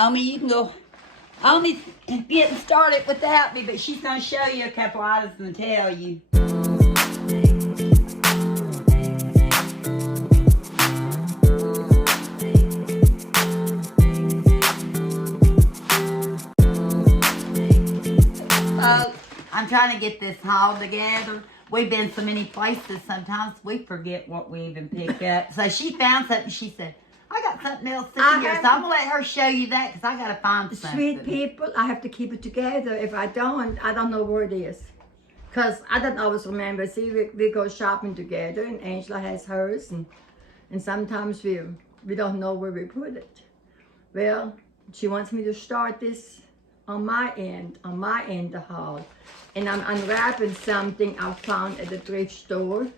Omi, you can go. Omi's getting started without me, but she's going to show you a couple items and tell you. I'm trying to get this haul together. We've been so many places, sometimes we forget what we even pick up. So she found something. She said, I got something else in here. So I'm going to let her show you that because I got to find something. Sweet people, I have to keep it together. If I don't know where it is. Because I don't always remember. See, we go shopping together and Angela has hers. And sometimes we don't know where we put it. Well, she wants me to start this on my end the haul. And I'm unwrapping something I found at the thrift store,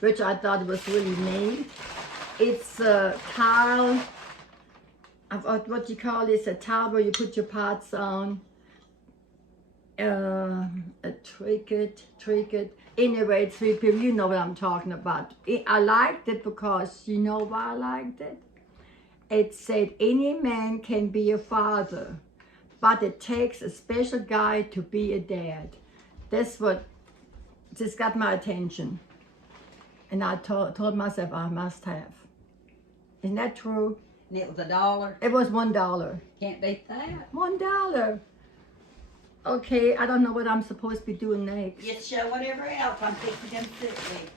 which I thought was really neat. It's a tile, what you call this, a tile where you put your pots on. A trinket. Anyway, sweet people, you know what I'm talking about. I liked it because, you know why I liked it? It said, any man can be a father, but it takes a special guy to be a dad. That's what just got my attention. And I told myself I must have. Isn't that true? And it was $1? It was $1. Can't beat that. $1. Okay, I don't know what I'm supposed to be doing next. Just show whatever else I'm fixing them sit with.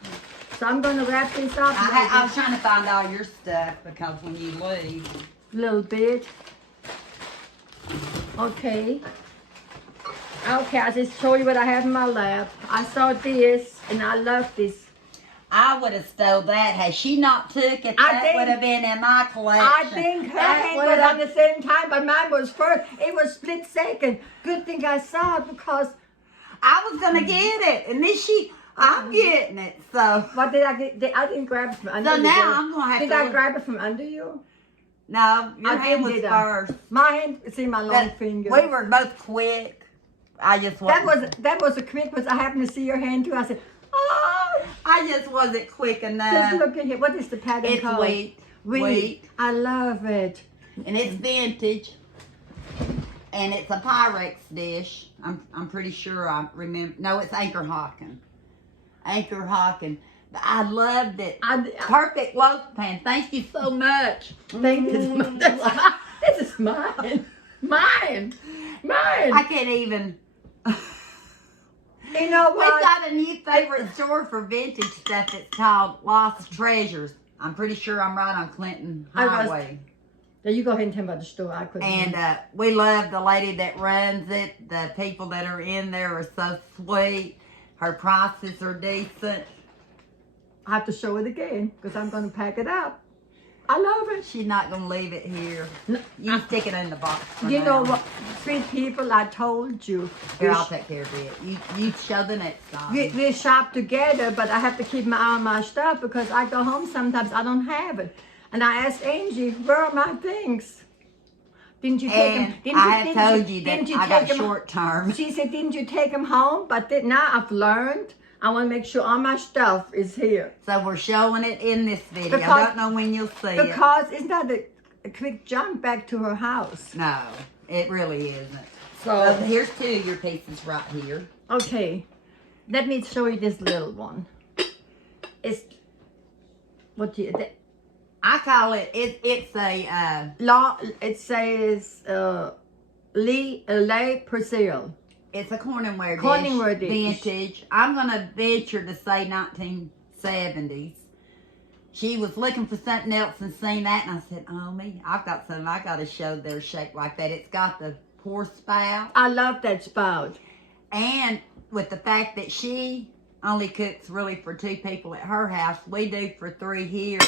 So I'm going to wrap this up. I was trying to find all your stuff because when you leave. A little bit. Okay. Okay, I just show you what I have in my lap. I saw this and I love this. I would have stole that. Had she not took it, that would have been in my collection. I think her hand was on the same time, but mine was first. It was split second. Good thing I saw it because I was going to get it. And then I'm getting it. So. What did I get? I didn't grab it from under you. So now I'm going to have to. Did I grab it from under you? No, your hand was first. My hand, see my long finger. We were both quick. I just wasn't. That was a quick one. I happened to see your hand too. I said, oh. I just wasn't quick enough. Just look at here. What is the pattern called? It's wheat. I love it. And it's vintage. And it's a Pyrex dish. I'm pretty sure I remember. No, it's Anchor Hocking. Anchor Hocking. I loved it. Perfect loaf pan. Thank you so much. Thank you. This is mine. Mine. I can't even. You know what? We've got a new favorite store for vintage stuff. It's called Lost Treasures. I'm pretty sure I'm right on Clinton Highway. Now you go ahead and tell me about the store. I couldn't. And we love the lady that runs it. The people that are in there are so sweet. Her prices are decent. I have to show it again because I'm going to pack it up. I love it. She's not going to leave it here. You stick it in the box for You now. know what? Sweet people, I told you. Here, I'll take care of it. You show the next time. We shop together, but I have to keep my eye on my stuff because I go home sometimes I don't have it. And I asked Angie, where are my things? Didn't you take them? I told you that I got short term. She said, didn't you take them home? But now I've learned. I want to make sure all my stuff is here. So we're showing it in this video. I don't know when you'll see it. Because it's not a quick jump back to her house. No, it really isn't. So here's two of your pieces right here. Okay. Let me show you this little one. It's, I call it, it's a... it says lay Brazil. It's a Corningware dish. Vintage. I'm going to venture to say 1970s. She was looking for something else and seen that, and I said, oh, me, I've got something I got to show they're shaped like that. It's got the pour spout. I love that spout. And with the fact that she only cooks really for 2 people at her house, we do for 3 here.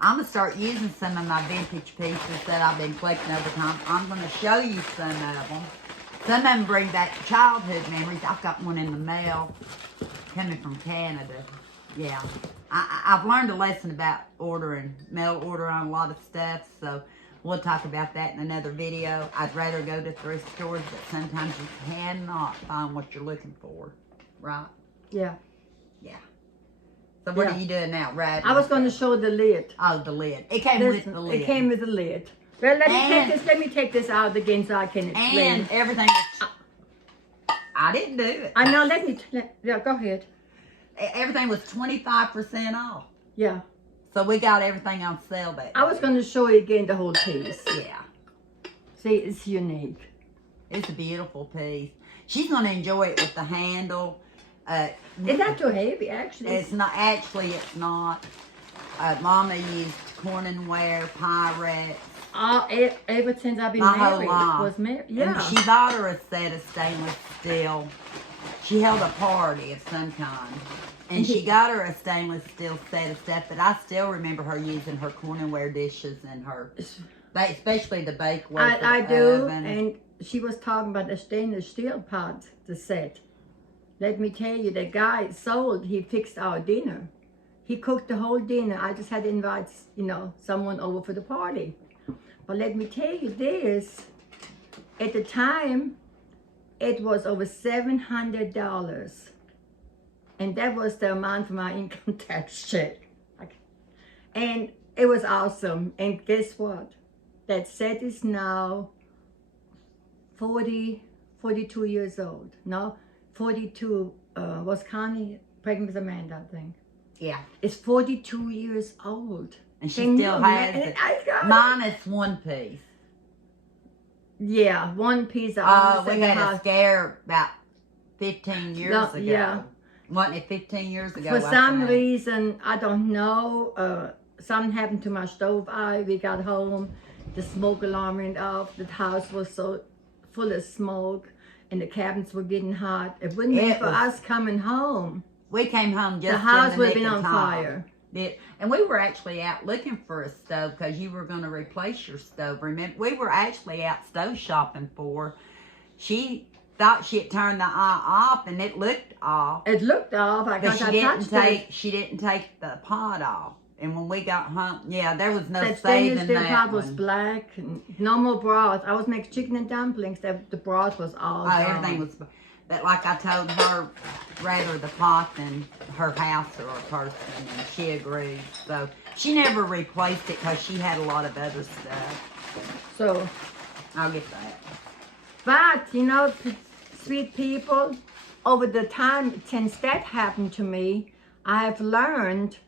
I'm going to start using some of my vintage pieces that I've been collecting over time. I'm going to show you some of them. Some of them bring back childhood memories. I've got one in the mail coming from Canada. Yeah. I've learned a lesson about mail order on a lot of stuff, so we'll talk about that in another video. I'd rather go to thrift stores, but sometimes you cannot find what you're looking for, right? Yeah. Yeah. So what are you doing now, right? I was going to show the lid. Oh, the lid. It came with the lid. It came with the lid. Well, let me take this out again so I can explain. And everything was, I didn't do it. I know, yeah, go ahead. Everything was 25% off. Yeah. So we got everything on sale that I was day. going to show you again the whole piece. Yeah. See, it's unique. It's a beautiful piece. She's going to enjoy it with the handle. It's not too heavy, actually. It's not. Actually, it's not. Mama used Corningware, Pyrex. Ever since I've been My whole married. life. Was married. Yeah. And she bought her a set of stainless steel. She held a party of some kind. And she got her a stainless steel set of stuff, but I still remember her using her Corningware dishes and her, especially the bakeware. I do, and she was talking about the stainless steel pot, the set. Let me tell you, the guy sold, he fixed our dinner. He cooked the whole dinner. I just had to invite, someone over for the party. But let me tell you this, at the time, it was over $700. And that was the amount for my income tax check. And it was awesome. And guess what? That set is now 42 years old. No, 42 was Connie pregnant with Amanda, I think. Yeah. It's 42 years old. And she still has it. Minus one piece. Yeah, one piece. We had a scare about 15 years ago. Yeah. Wasn't it 15 years ago? For some reason, I don't know, something happened to my stove eye. We got home, the smoke alarm went off. The house was so full of smoke, and the cabinets were getting hot. It wouldn't be for us coming home. We came home just the house in would the have been nick on of time. fire. And we were actually out looking for a stove because you were going to replace your stove. Remember, we were actually out stove shopping for. She thought she had turned the eye off, and it looked off. It looked off. But she didn't take the pot off. And when we got home, yeah, there was no saving that pot one. was black. And no more broth. I was making chicken and dumplings. The broth was all gone. Everything was. But like I told her, rather the pot than her house or her person, and she agreed. So she never replaced it because she had a lot of other stuff. So I'll get that. But sweet people, over the time since that happened to me, I have learned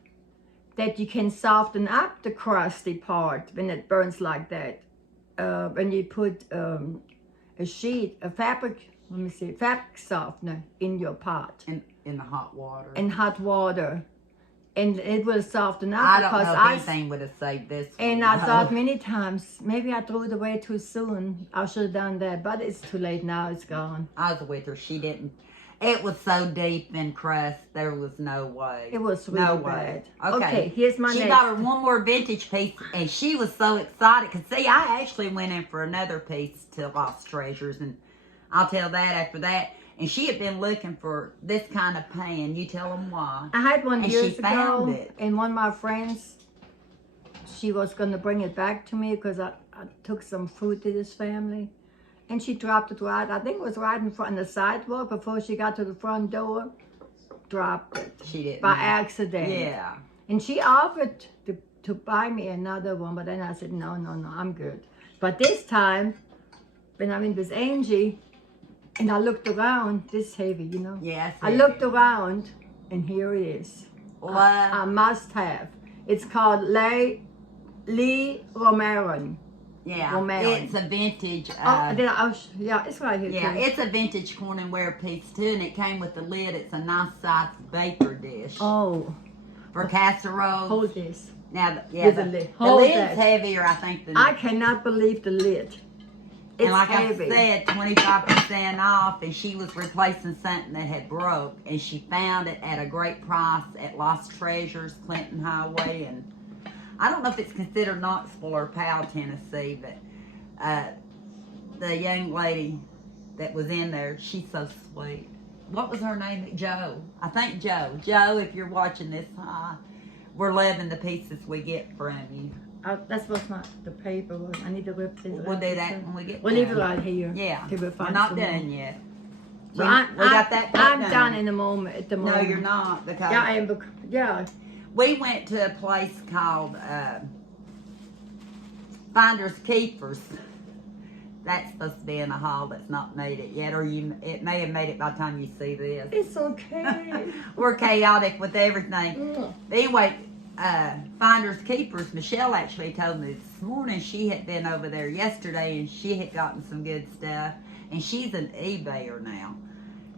that you can soften up the crusty part when it burns like that. When you put a fabric softener in your pot. In the hot water. In hot water. And it will soften up. I don't know if anything would have saved this one. And I thought many times, maybe I threw it away too soon. I should have done that, but it's too late now. It's gone. I was with her. She didn't. It was so deep in crust, there was no way. It was really no bad. way. Okay, here's my next. She got her one more vintage piece, and she was so excited. Because, see, I actually went in for another piece to Lost Treasures, and I'll tell that after that. And she had been looking for this kind of pan. You tell them why. I had one and years she found ago, it. and one of my friends, she was going to bring it back to me because I took some food to this family. And she dropped it right, I think it was right in front of the sidewalk before she got to the front door. Dropped it. She didn't. By accident. Yeah. And she offered to buy me another one, but then I said, no, I'm good. But this time, when I'm in with Angie, and I looked around, this is heavy, Yes. I looked around, and here it is. What? I must have. It's called Lee Romarin. Yeah, Romarin. it's a vintage. Yeah, it's right here. Yeah, too. it's a vintage Corningware piece too, and it came with the lid. It's a nice sized baker dish. Oh. For casserole. Hold this. Now, the lid. Hold lid's that. heavier, I think, than. I cannot believe the lid. It's and like heavy. I said, 25% off, and she was replacing something that had broke, and she found it at a great price at Lost Treasures, Clinton Highway, and I don't know if it's considered Knoxville or Powell, Tennessee, but the young lady that was in there, she's so sweet. What was her name? Joe. I think Joe. Joe, if you're watching this, we're loving the pieces we get from you. That's what the paper was. I need to rip this. We'll do that when we get We'll leave it right here. Yeah. We're not done yet. So we got that I'm done. done in the moment. At the moment. No, you're not, because yeah, I am. Yeah. We went to a place called Finders Keepers. That's supposed to be in the hall that's not made it yet, or it may have made it by the time you see this. It's okay. We're chaotic with everything. Mm. Anyway, Finders Keepers, Michelle actually told me this morning she had been over there yesterday and she had gotten some good stuff. And she's an eBayer now.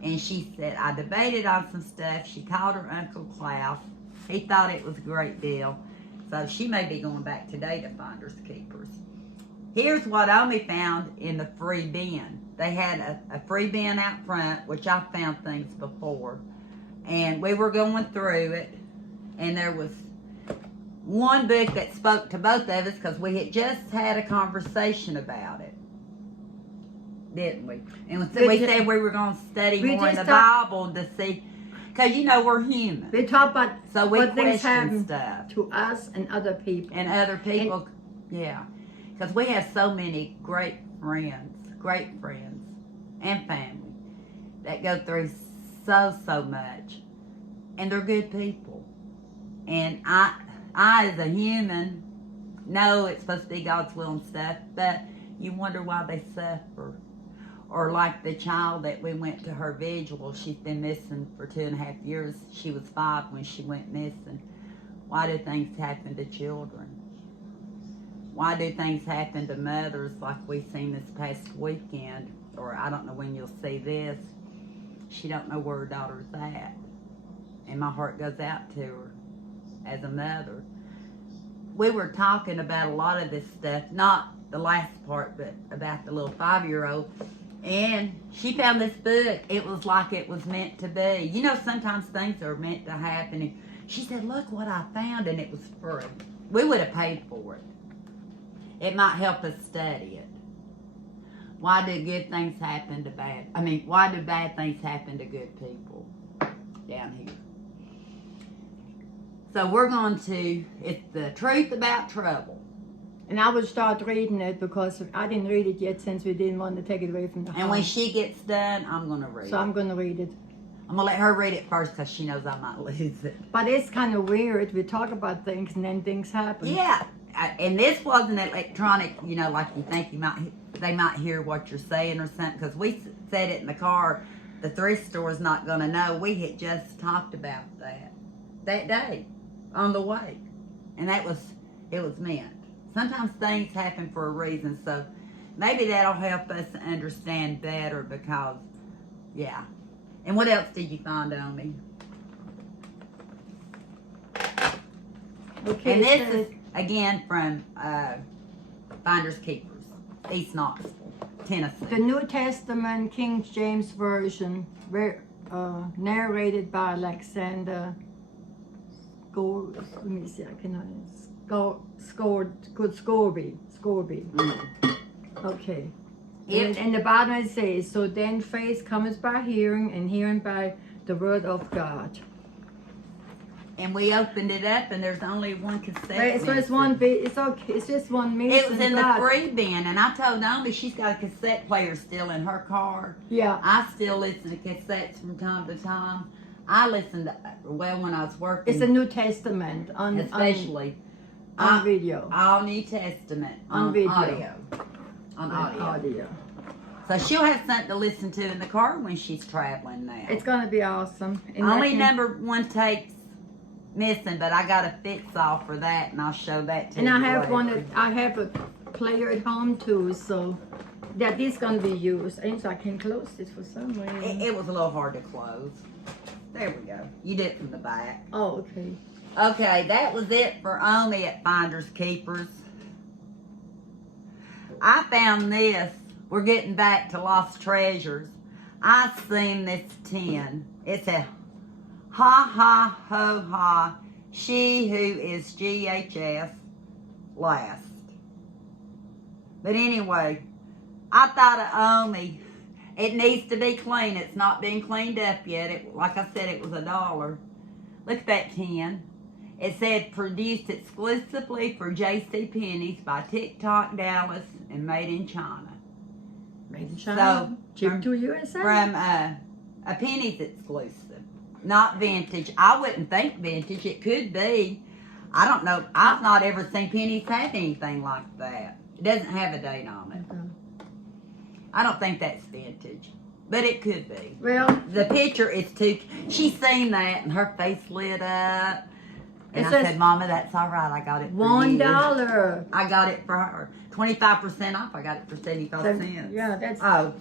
And she said, I debated on some stuff. She called her Uncle Klaus. He thought it was a great deal. So she may be going back today to Finders Keepers. Here's what Omi found in the free bin. They had a free bin out front, which I found things before. And we were going through it. And there was one book that spoke to both of us because we had just had a conversation about it. Didn't we? And so we said we were going to study more in the Bible to see, because you know we're human. We talk about so we what things question happen stuff to us and other people. And other people, yeah. Because we have so many great friends and family that go through so much. And they're good people. And I as a human know it's supposed to be God's will and stuff, but you wonder why they suffer. Or like the child that we went to her vigil, she's been missing for 2.5 years. She was 5 when she went missing. Why do things happen to children? Why do things happen to mothers like we've seen this past weekend? Or I don't know when you'll see this. She don't know where her daughter's at. And my heart goes out to her as a mother. We were talking about a lot of this stuff, not the last part, but about the little 5-year-old. And she found this book. It was like it was meant to be. You know, sometimes things are meant to happen. And she said, look what I found, and it was free. We would have paid for it. It might help us study it. Why do good things happen to bad? Why do bad things happen to good people down here? So we're going to, it's the truth about trouble. And I would start reading it because I didn't read it yet since we didn't want to take it away from the house. And when she gets done, I'm going to read it. So I'm going to read it. I'm going to let her read it first because she knows I might lose it. But it's kind of weird. We talk about things and then things happen. Yeah. And this wasn't electronic, you know, like you think they might hear what you're saying or something. Because we said it in the car. The thrift store's not going to know. We had just talked about that day on the way. And it was meant. Sometimes things happen for a reason, so maybe that'll help us understand better because, yeah. And what else did you find on me? Okay, and this is, again, from Finders Keepers, East Knoxville, Tennessee. The New Testament King James Version, narrated by Alexander let me see, I cannot. Scorby. Okay. And the bottom it says, so then faith comes by hearing, and hearing by the word of God. And we opened it up, and there's only one cassette. So it's one bit. It's okay. It's just one missing. It was in the free bin, and I told Naomi she's got a cassette player still in her car. Yeah. I still listen to cassettes from time to time. I listened to, when I was working. It's the New Testament especially on video. All New Testament on video. Audio. On audio. So she'll have something to listen to in the car when she's traveling now. It's gonna be awesome. And only number 1 tape's missing, but I got a fix all for that, and I'll show that to you. And I have later. I have a player at home too, so that is gonna be used. And so I can close it for some reason. It was a little hard to close. There we go. You did it from the back. Oh, okay. Okay, that was it for Omi at Finders Keepers. I found this. We're getting back to lost treasures. I seen this tin. It said, ha ha ho ha, she who is GHS last. But anyway, I thought of Omi. It needs to be clean. It's not been cleaned up yet. Like I said, it was $1. Look at that tin. It said produced exclusively for JCPenney's by TikTok Dallas and made in China. Made in China? So, Shipped to USA? From a Penny's exclusive. Not vintage. I wouldn't think vintage. It could be. I don't know. I've not ever seen Penny's have anything like that. It doesn't have a date on it. Okay. I don't think that's vintage, but it could be. Well, The picture is too. She's seen that and her face lit up. And It I says said, Mama, that's all right. I got it for $1. you. I got it for her. 25% off. I got it for 75 cents. Yeah, that's. Oh,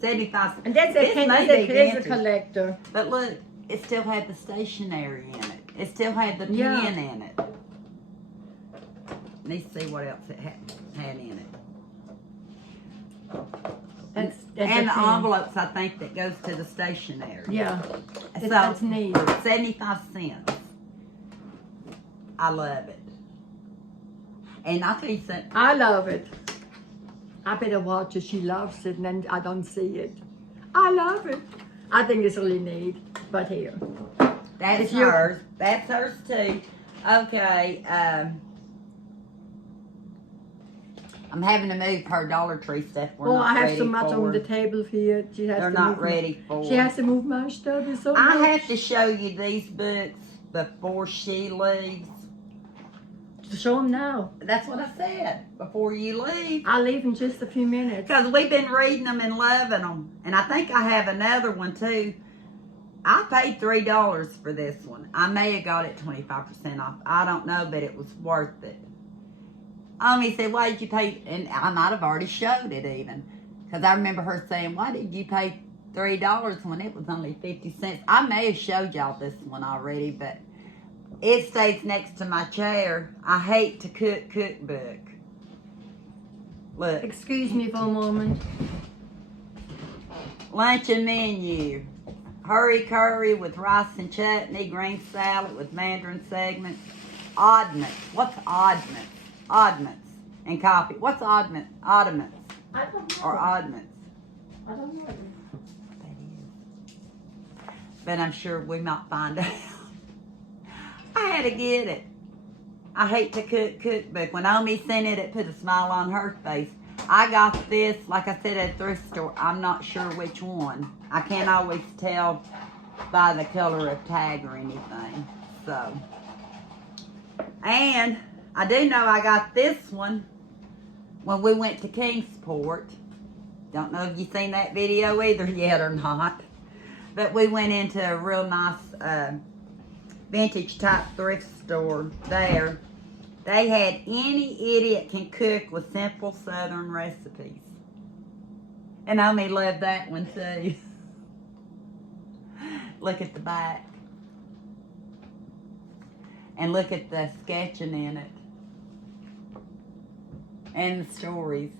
75 And that's This a, may that's be a, that's a vintage. collector. But look, it still had the stationery in it. It still had the Yeah. pen in it. Let's see what else it had in it. That's And a the pen. envelopes, I think, that goes to the stationery. Yeah, So, that's neat. 75 cents. I love it. And I think that I love it. I better watch it. She loves it, and then I don't see it. I love it. I think it's really neat. But here, that's It's your- hers. That's hers too. Okay. I'm having to move her Dollar Tree stuff. We're oh, not I have ready so much for. on the table here. She has They're to not move ready for. She has to move my stuff. It's so I much. have to show you these books before she leaves. Show them now. That's what I said. Before you leave. I'll leave in just a few minutes. Because we've been reading them and loving them. And I think I have another one too. I paid $3 for this one. I may have got it 25% off. I don't know, but it was worth it. He said, why did you pay? And I might have already showed it even. Because I remember her saying, why did you pay $3 when it was only 50 cents? I may have showed y'all this one already, but it stays next to my chair. I hate to cookbook. Look. Excuse me for a moment. Luncheon menu. Hurry curry with rice and chutney, green salad with mandarin segments. Oddments. What's oddments? Oddments. And coffee. What's oddments? Oddments. I don't know. Or oddments. I don't know. That is. But I'm sure we might find out. I had to get it. I hate to cookbook. When Omi sent it, it put a smile on her face. I got this, like I said, at a thrift store. I'm not sure which one. I can't always tell by the color of tag or anything. So, and I do know I got this one when we went to Kingsport. Don't know if you've seen that video either yet or not. But we went into a real nice vintage type thrift store there. They had any idiot can cook with simple southern recipes. And I may love that one too. Look at the back. And look at the sketching in it. And the stories.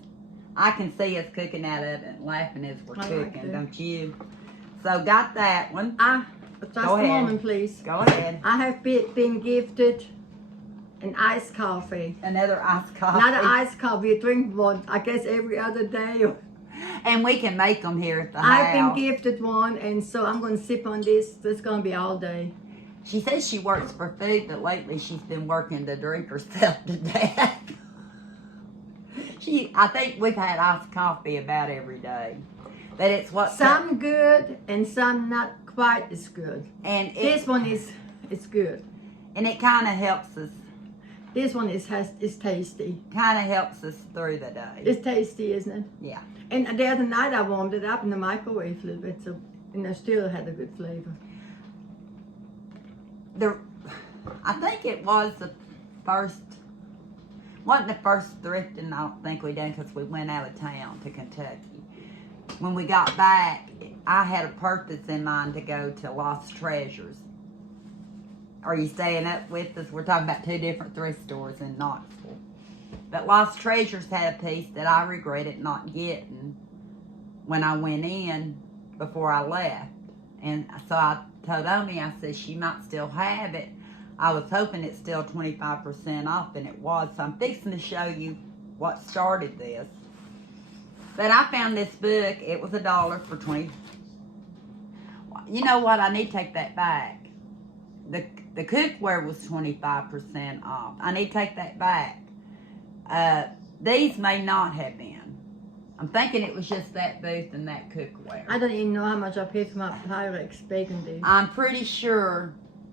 I can see us cooking out of it and laughing as we're I like cooking, it. don't you? So got that one. Just Go a ahead. moment, please. Go ahead. I have been gifted an iced coffee. Another iced coffee. Not an iced coffee, I drink one, I guess every other day. And we can make them here at the I've house. been gifted one, and so I'm going to sip on this. It's going to be all day. She says she works for food, but lately she's been working to drink herself to death. I think we've had iced coffee about every day. But it's what Some good and some not quite as good. and This one is good. and it kind of helps us. This one is tasty. Kind of helps us through the day. It's tasty, isn't it? Yeah. And the other night I warmed it up in the microwave a little bit, so and it still had a good flavor. I think it was the first. Wasn't the first thrifting I don't think we done because we went out of town to Kentucky. When we got back, I had a purpose in mind to go to Lost Treasures. Are you staying up with us? We're talking about two different thrift stores in Knoxville. But Lost Treasures had a piece that I regretted not getting when I went in before I left. And so I told Omi, I said, she might still have it. I was hoping it's still 25% off, and it was. So I'm fixing to show you what started this. But I found this book. It was $1 for 20. You know what? I need to take that back. The cookware was 25% off. I need to take that back. These may not have been. I'm thinking it was just that booth and that cookware. I don't even know how much I paid for my Pyrex bacon dish. I'm pretty sure.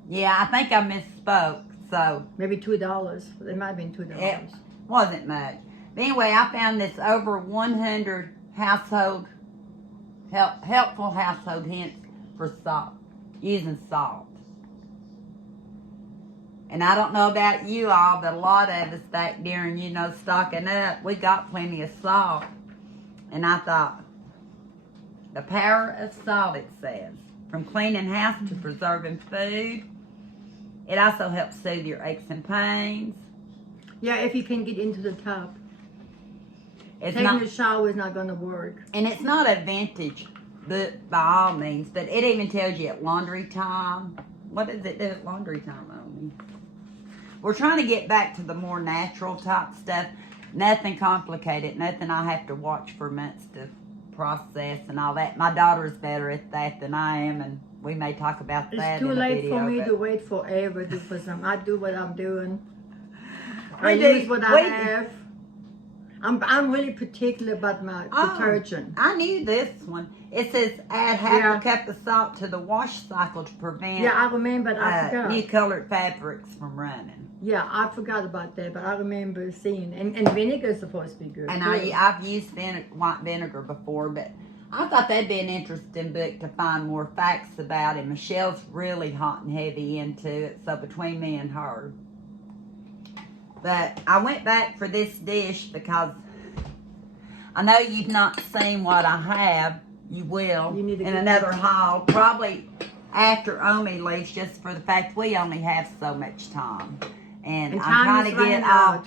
Yeah, I think I misspoke. So Maybe $2. It might have been $2. it wasn't much. But anyway, I found this over 100 helpful household hints for salt, using salt. And I don't know about you all, but a lot of us back during, stocking up, we got plenty of salt. And I thought, the power of salt, it says, from cleaning house to preserving food. It also helps soothe your aches and pains. Yeah, if you can get into the tub. Taking a shower is not going to work. And it's not a vintage book by all means, but it even tells you at laundry time. What does it do at laundry time, Omi? We're trying to get back to the more natural type stuff. Nothing complicated, nothing I have to watch for months to process and all that. My daughter's better at that than I am, and we may talk about that in a video. It's too late for me to wait forever to put some. I do what I'm doing. I use what I have. I'm really particular about my detergent. I knew this one. It says add half a cup of salt to the wash cycle to prevent I remember. I forgot. New colored fabrics from running. Yeah, I forgot about that, but I remember seeing. And vinegar is supposed to be good. And I've used white vinegar before, but I thought that'd be an interesting book to find more facts about. And Michelle's really hot and heavy into it, so between me and her. But I went back for this dish because I know you've not seen what I have. You will in another haul, probably after Omi leaves, just for the fact we only have so much time. And I'm trying to get out.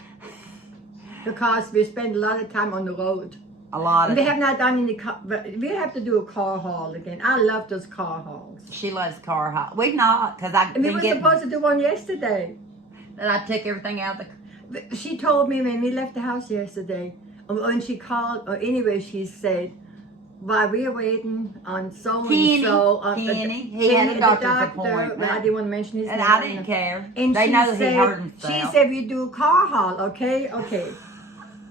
Because we spend a lot of time on the road. A lot of We have not done any car, but we have to do a car haul again. I love those car hauls. She loves car haul. We've not, because we were supposed to do one yesterday. That I took everything out of the... She told me when we left the house yesterday, when she called, or anyway, she said, while we're waiting on so-and-so, he had a doctor's appointment. But I didn't want to mention his name. And I didn't care. And they know he hurt himself. She said, we do car haul, okay? Okay.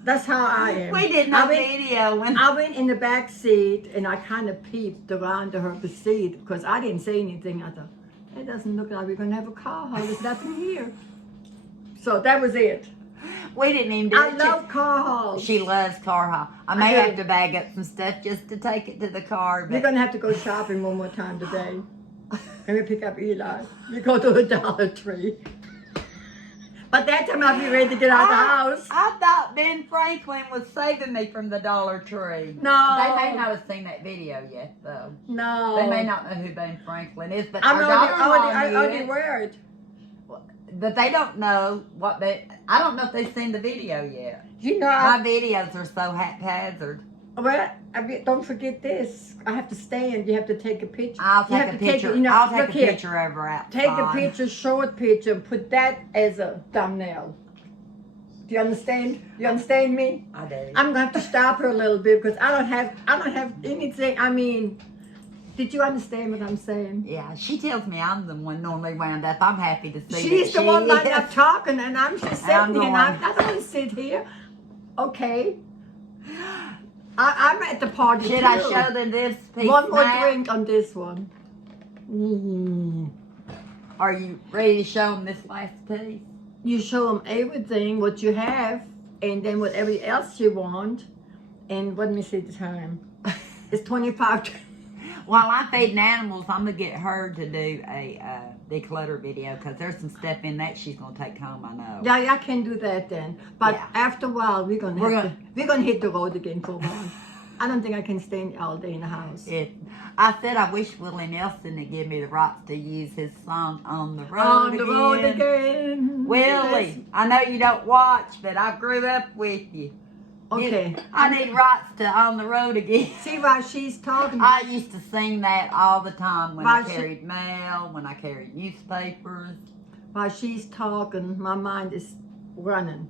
That's how I am. We did no video. I went in the back seat and I kind of peeped around her seat because I didn't say anything. I thought, it doesn't look like we're going to have a car haul. There's nothing here. So that was it. We didn't even do it. I love car hauls. She loves car haul. I may have to bag up some stuff just to take it to the car. But... We're going to have to go shopping one more time today. And we pick up Eli. We go to the Dollar Tree. But that time I'll be ready to get out of the house. I thought Ben Franklin was saving me from the Dollar Tree. No. They may not have seen that video yet, though. No. They may not know who Ben Franklin is, but I already wear it. But they don't know what they... I don't know if they've seen the video yet. You know, my videos are so haphazard. Well, don't forget this. I have to stand. You have to take a picture. I'll take a picture. I'll take a picture of her outside. Take a picture, short picture, and put that as a thumbnail. Do you understand? Do you understand me? I do. I'm gonna have to stop her a little bit because I don't have anything. I mean, did you understand what I'm saying? Yeah, she tells me I'm the one normally wound up. I'm happy to see she's the one lined up talking, and I'm just sitting here. And I don't want to sit here. Okay. I'm at the party. Should I show them this piece? One more drink on this one. Are you ready to show them this last piece? You show them everything, what you have, and then whatever else you want. And let me see the time. It's 25. While I'm feeding animals, I'm going to get her to do a declutter video because there's some stuff in that she's going to take home, I know. Yeah, I can do that then. But after a while, we're going to hit the road again for a while. I don't think I can stay all day in the house. I said I wish Willie Nelson would give me the rights to use his song On the Road On Again. the road again. Willie, I know you don't watch, but I grew up with you. Okay. I need rights to On the Road Again. See why she's talking. I used to sing that all the time when I carried mail, when I carried newspapers. While she's talking, my mind is running.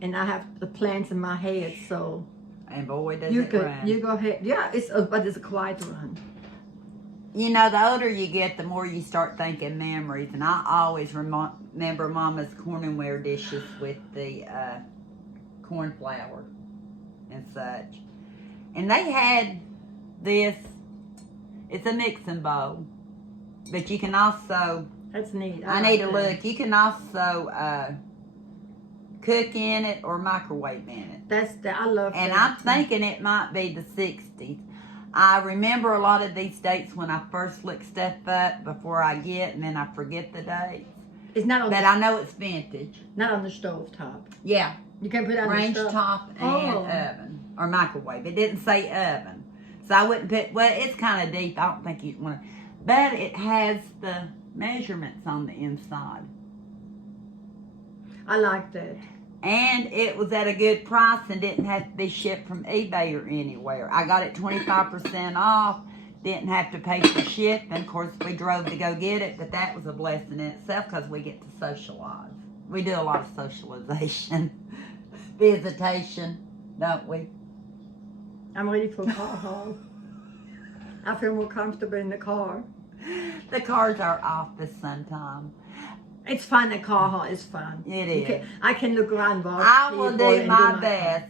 And I have the plans in my head, so... And boy, does it run. You go ahead. Yeah, but it's a quiet run. You know, the older you get, the more you start thinking memories. And I always remember Mama's cornware dishes with the... corn flour and such. And they had this, it's a mixing bowl, but you can also, that's neat. I need to look, you can also cook in it or microwave in it. I love And that. I'm thinking it might be the 60s. I remember a lot of these dates when I first look stuff up before I get, and then I forget the dates. It's not on But I know it's vintage. not on the stove top. Yeah. You can put it on Range the stove. top and oven. Or microwave. It didn't say oven. So I wouldn't put, well, it's kind of deep. I don't think you'd want to. But it has the measurements on the inside. I like that. And it was at a good price and didn't have to be shipped from eBay or anywhere. I got it 25% off. Didn't have to pay for shipping. Of course, we drove to go get it, but that was a blessing in itself because we get to socialize. We do a lot of socialization, visitation, don't we? I'm ready for a car haul. I feel more comfortable in the car. The car's our office sometime. It's fun. The car haul is fun. It You is. can, I can look around. Watch I will people do and my car. best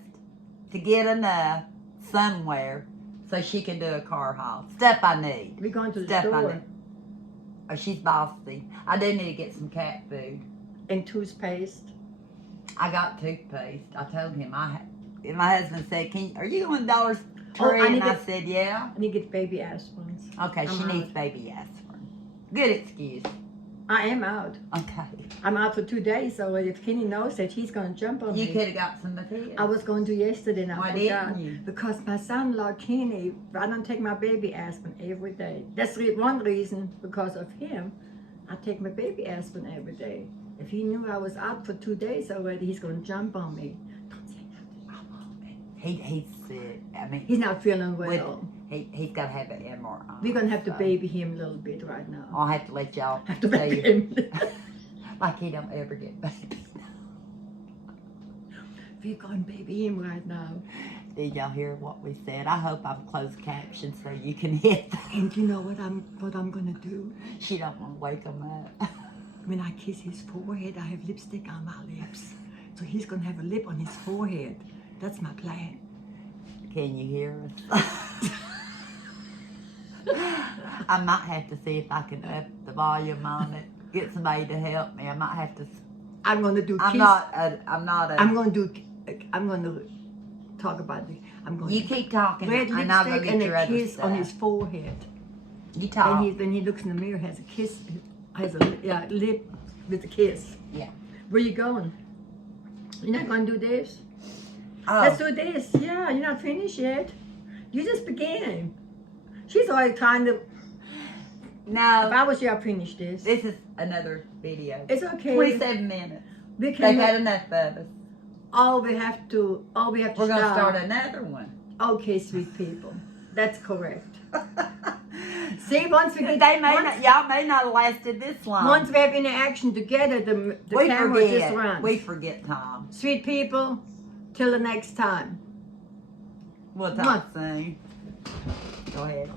to get enough somewhere so she can do a car haul. Stuff I need. We're going to the Stuff I store need. Oh, she's bossy. I do need to get some cat food. and toothpaste. I got toothpaste. I told him and my husband said, "Are you going to Dollar Tree?" I need and I to- said, "Yeah." I need to get baby aspirins. Okay, she I'm needs out. baby aspirin. Good excuse. I am out. Okay. I'm out for 2 days, so if Kenny knows that, he's going to jump on You me. could have got some of his. I was going to yesterday and I Why forgot. didn't you? Because my son-in-law Kenny, I don't take my baby aspirin every day. That's one reason, because of him, I take my baby aspirin every day. If he knew I was out for 2 days already, he's going to jump on me. Don't say nothing. He's sick. I mean, He's not feeling well. he's got to have an MRI. We're going to have to so baby him a little bit right now. I'll have to let y'all Have to see baby it. him. Like he don't ever get babies. We're going to baby him right now. Did y'all hear what we said? I hope I'm closed captioned so you can hear that. And you know what I'm going to do? She don't want to wake him up. When I kiss his forehead, I have lipstick on my lips. So he's going to have a lip on his forehead. That's my plan. Can you hear us? I might have to see if I can up the volume on it. Get somebody to help me. I might have to. I'm going to do kiss. I'm not a. I'm going to talk about it. I'm going You to keep talking, red and I'll go lipstick get and your a other kiss stuff. on his forehead. You talk. When he looks in the mirror, has a kiss, has a lip with a kiss. Yeah. Where you going? You're not going to do this? Oh, Let's do this. Yeah, you're not finished yet. You just began. She's already trying to. If no. I was you, I'd finish this. This is another video. It's okay. 27 minutes. We They've can. had enough of us. All we have to. We're going to start another one. Okay, sweet people. That's correct. See, once we get Y'all may not have lasted this long. once we have interaction together, the we camera just forget. runs. We forget time. Sweet people, till the next time. We'll talk soon. Go ahead.